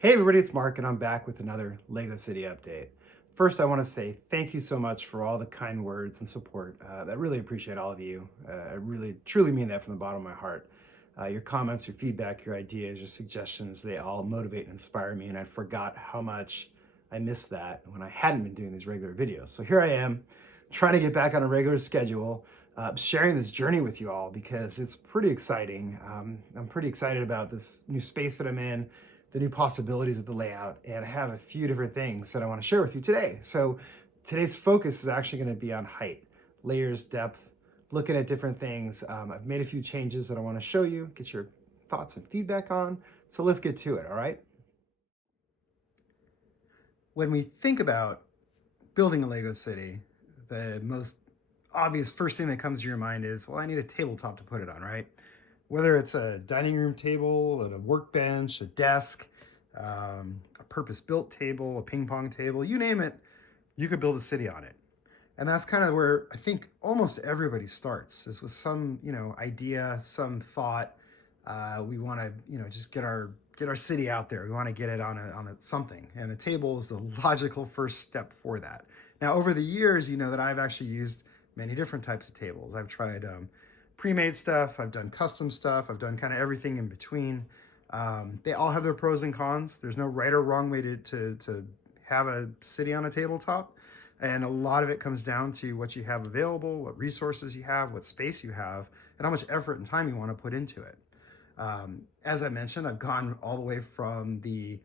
Hey everybody, it's Mark and I'm back with another Lego City update. First, I want to say thank you so much for all the kind words and support. I really appreciate all of you. I really, truly mean that from the bottom of my heart. Your comments, your feedback, your ideas, your suggestions, they all motivate and inspire me, and I forgot how much I missed that when I hadn't been doing these regular videos. So here I am, trying to get back on a regular schedule, sharing this journey with you all because it's pretty exciting. I'm pretty excited about this new space that I'm in, the new possibilities with the layout, and I have a few different things that I want to share with you today. So today's focus is actually going to be on height, layers, depth, looking at different things. I've made a few changes that I want to show you, get your thoughts and feedback on. So let's get to it, all right? When we think about building a Lego city, the most obvious first thing that comes to your mind is, well, I need a tabletop to put it on, right? Whether it's a dining room table, a workbench, a desk, a purpose-built table, a ping pong table, you name it, you could build a city on it. And that's kind of where I think almost everybody starts, is with some, idea, some thought. We want to, just get our city out there. We want to get it on something, and a table is the logical first step for that. Now, over the years, you know that I've actually used many different types of tables. I've tried pre-made stuff. I've done custom stuff. I've done kind of everything in between. They all have their pros and cons. There's no right or wrong way to have a city on a tabletop. And a lot of it comes down to what you have available, what resources you have, what space you have, and how much effort and time you want to put into it. As I mentioned, I've gone all the way from the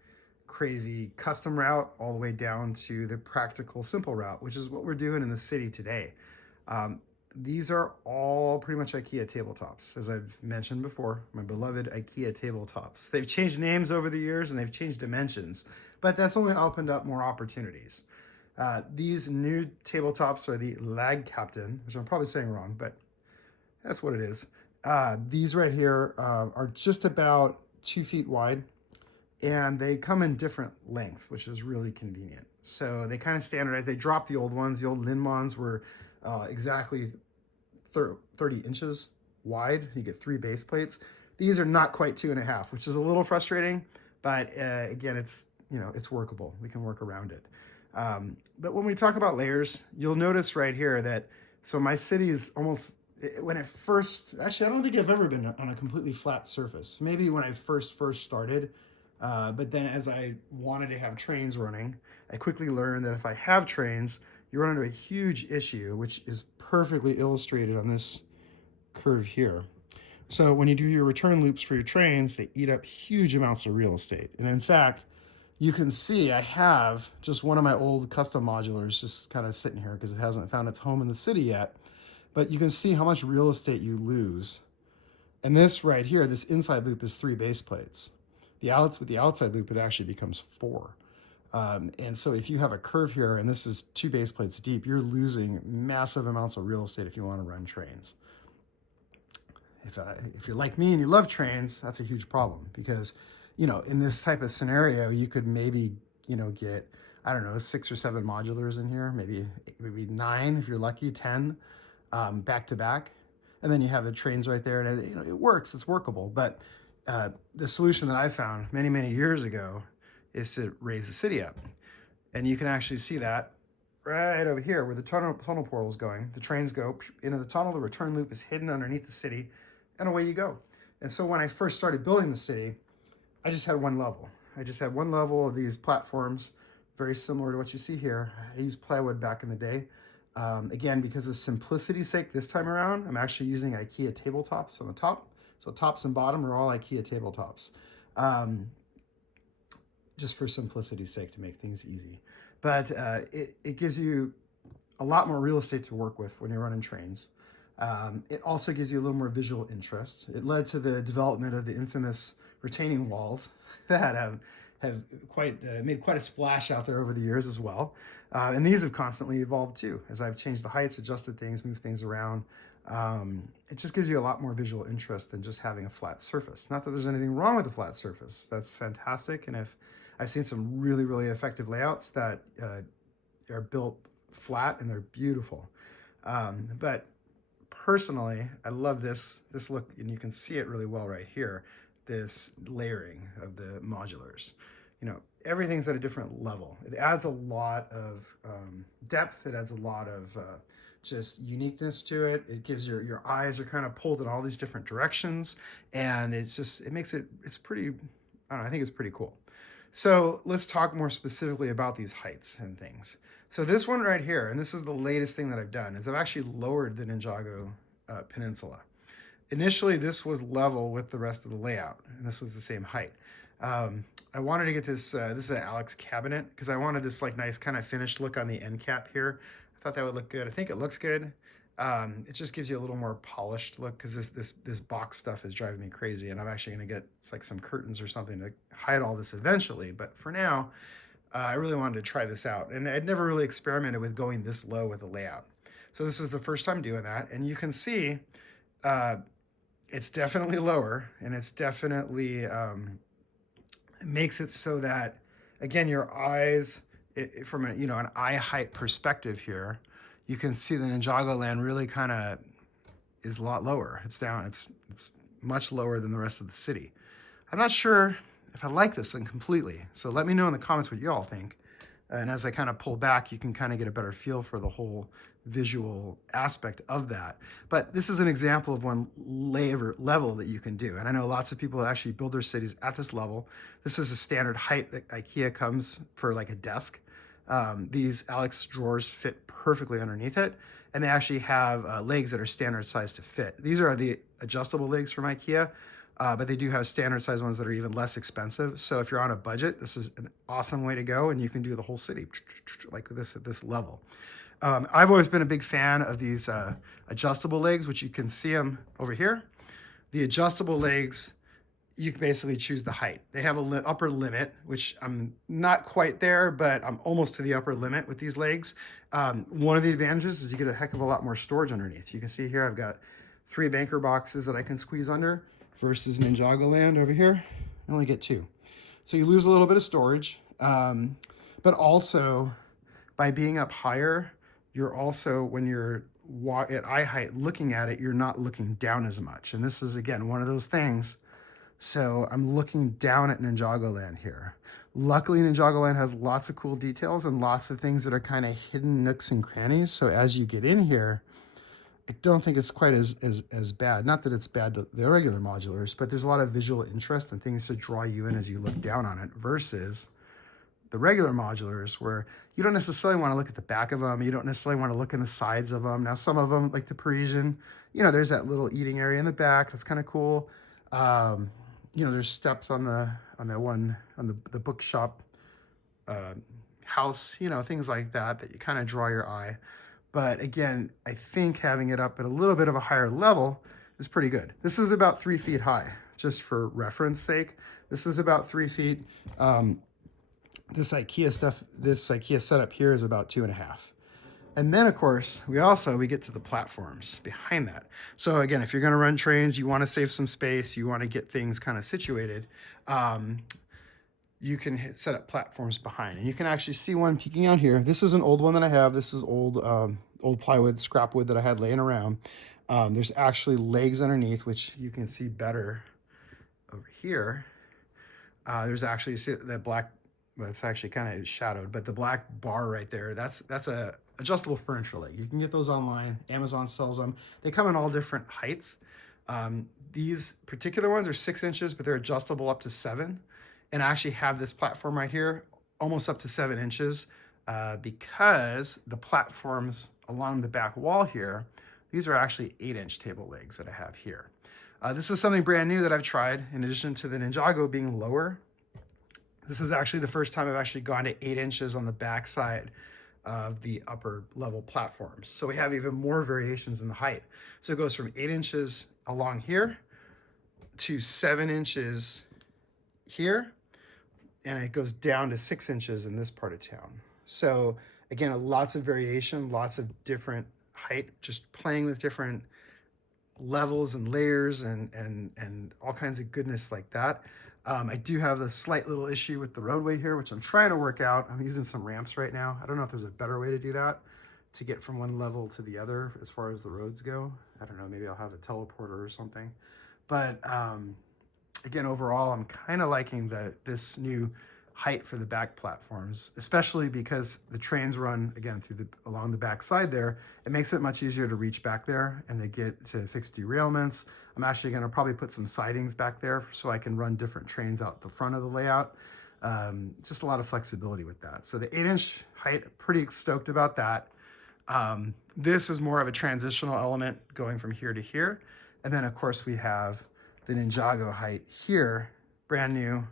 crazy custom route all the way down to the practical simple route, which is what we're doing in the city today. Um, these are all pretty much IKEA tabletops, as I've mentioned before, my beloved IKEA tabletops. They've changed names over the years and they've changed dimensions, but that's only opened up more opportunities. These new tabletops are the Lag Captain, which I'm probably saying wrong, but that's what it is. These right here are just about 2 feet wide, and they come in different lengths, which is really convenient. So they kind of standardize. They dropped the old ones. The old Linmons were exactly 30 inches wide. You get 3 base plates. These are not quite 2.5, which is a little frustrating, but again, it's workable. We can work around it. But when we talk about layers, you'll notice right here that, so my city is almost, when it first, actually, I don't think I've ever been on a completely flat surface. Maybe when I first started, but then as I wanted to have trains running, I quickly learned that if I have trains, you run into a huge issue, which is perfectly illustrated on this curve here. So when you do your return loops for your trains, they eat up huge amounts of real estate. And in fact, you can see I have just one of my old custom modulars just kind of sitting here because it hasn't found its home in the city yet. But you can see how much real estate you lose. And this right here, this inside loop is 3 base plates. With the outside loop, it actually becomes 4. And so if you have a curve here, and this is 2 base plates deep, you're losing massive amounts of real estate if you want to run trains. If you're like me and you love trains, that's a huge problem because, in this type of scenario, you could maybe, get, I don't know, 6 or 7 modulars in here, maybe 9 if you're lucky, 10 back to back. And then you have the trains right there, and it works, it's workable. But the solution that I found many, many years ago is to raise the city up. And you can actually see that right over here where the tunnel portal is going. The trains go into the tunnel, the return loop is hidden underneath the city, and away you go. And so when I first started building the city, I just had one level. I just had one level of these platforms, very similar to what you see here. I used plywood back in the day. Again, because of simplicity's sake, this time around, I'm actually using IKEA tabletops on the top. So tops and bottom are all IKEA tabletops. Just for simplicity's sake, to make things easy. But it gives you a lot more real estate to work with when you're running trains. It also gives you a little more visual interest. It led to the development of the infamous retaining walls that have made quite a splash out there over the years as well. And these have constantly evolved too, as I've changed the heights, adjusted things, moved things around. It just gives you a lot more visual interest than just having a flat surface. Not that there's anything wrong with a flat surface. That's fantastic. And if I've seen some really, really effective layouts that are built flat and they're beautiful. But personally, I love this look, and you can see it really well right here, this layering of the modulars. everything's at a different level. It adds a lot of depth. It adds a lot of just uniqueness to it. It gives your eyes are kind of pulled in all these different directions, and it makes it's pretty, I don't know, I think it's pretty cool. So let's talk more specifically about these heights and things. So this one right here, and this is the latest thing that I've done, is I've actually lowered the Ninjago Peninsula. Initially, this was level with the rest of the layout, and this was the same height. I wanted to get this, this is an Alex cabinet, because I wanted this like nice kind of finished look on the end cap here. I thought that would look good. I think it looks good. It just gives you a little more polished look, because this box stuff is driving me crazy, and I'm actually going to get like some curtains or something to hide all this eventually. But for now, I really wanted to try this out, and I'd never really experimented with going this low with a layout. So this is the first time doing that, and you can see it's definitely lower, and it's definitely it makes it so that, again, your eyes, from an eye height perspective here, you can see the Ninjago land really kind of is a lot lower. It's down. It's much lower than the rest of the city. I'm not sure if I like this thing completely. So let me know in the comments what you all think. And as I kind of pull back, you can kind of get a better feel for the whole visual aspect of that. But this is an example of one level that you can do. And I know lots of people actually build their cities at this level. This is a standard height that IKEA comes for like a desk. These Alex drawers fit perfectly underneath it. And they actually have legs that are standard size to fit. These are the adjustable legs from IKEA. But they do have standard size ones that are even less expensive. So if you're on a budget, this is an awesome way to go, and you can do the whole city like this at this level. I've always been a big fan of these adjustable legs, which you can see them over here. The adjustable legs, you can basically choose the height. They have an upper limit, which I'm not quite there, but I'm almost to the upper limit with these legs. One of the advantages is you get a heck of a lot more storage underneath. You can see here I've got 3 banker boxes that I can squeeze under, versus Ninjago land over here, I only get 2. So you lose a little bit of storage, but also by being up higher, you're also, when you're at eye height looking at it, you're not looking down as much. And this is, again, one of those things. So I'm looking down at Ninjago land here. Luckily, Ninjago land has lots of cool details and lots of things that are kind of hidden nooks and crannies. So as you get in here, I don't think it's quite as bad. Not that it's bad to the regular modulars, but there's a lot of visual interest and things to draw you in as you look down on it, versus the regular modulars where you don't necessarily want to look at the back of them. You don't necessarily want to look in the sides of them. Now, some of them, like the Parisian, there's that little eating area in the back. That's kind of cool. There's steps on the bookshop house, things like that you kind of draw your eye. But again, I think having it up at a little bit of a higher level is pretty good. This is about 3 feet high, just for reference sake. This is about 3 feet. This IKEA setup here is about 2.5. And then, of course, we get to the platforms behind that. So again, if you're going to run trains, you want to save some space, you want to get things kind of situated, you can set up platforms behind, and you can actually see one peeking out here. This is an old one that I have. This is old plywood, scrap wood that I had laying around. There's actually legs underneath, which you can see better over here. There's actually, see that black, well, it's actually kind of shadowed, but the black bar right there, that's a adjustable furniture leg. You can get those online. Amazon sells them. They come in all different heights. These particular ones are 6 inches, but they're adjustable up to 7. And I actually have this platform right here, almost up to 7 inches, because the platforms along the back wall here, these are actually 8-inch table legs that I have here. This is something brand new that I've tried. In addition to the Ninjago being lower, this is actually the first time I've actually gone to 8 inches on the back side of the upper level platforms. So we have even more variations in the height. So it goes from 8 inches along here to 7 inches here, and it goes down to 6 inches in this part of town. So again, lots of variation, lots of different height, just playing with different levels and layers and all kinds of goodness like that. I do have a slight little issue with the roadway here, which I'm trying to work out. I'm using some ramps right now. I don't know if there's a better way to do that, to get from one level to the other as far as the roads go. I don't know, maybe I'll have a teleporter or something. But again, overall, I'm kind of liking this new height for the back platforms, especially because the trains run again along the back side there. It makes it much easier to reach back there and to get to fixed derailments. I'm actually going to probably put some sidings back there so I can run different trains out the front of the layout. Just a lot of flexibility with that. So the 8-inch height, pretty stoked about that. This is more of a transitional element going from here to here. And then of course we have the Ninjago height here, brand new.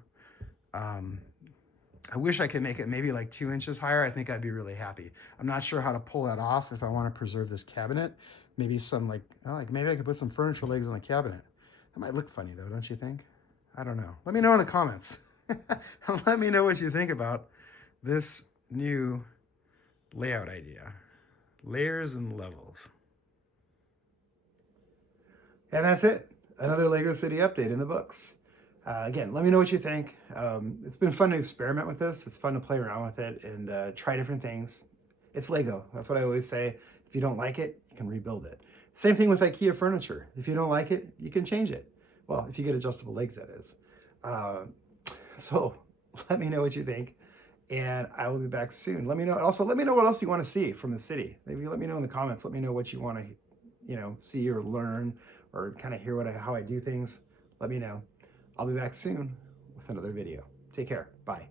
I wish I could make it maybe like 2 inches higher. I think I'd be really happy. I'm not sure how to pull that off if I want to preserve this cabinet. Maybe some maybe I could put some furniture legs on the cabinet. That might look funny though, don't you think? I don't know. Let me know in the comments. Let me know what you think about this new layout idea. Layers and levels. And that's it. Another Lego City update in the books. Again, let me know what you think. It's been fun to experiment with this. It's fun to play around with it and try different things. It's Lego. That's what I always say. If you don't like it, you can rebuild it. Same thing with IKEA furniture. If you don't like it, you can change it. Well, if you get adjustable legs, that is. So let me know what you think. And I will be back soon. Let me know. Also, let me know what else you want to see from the city. Maybe let me know in the comments. Let me know what you want to, see or learn or kind of hear how I do things. Let me know. I'll be back soon with another video. Take care. Bye.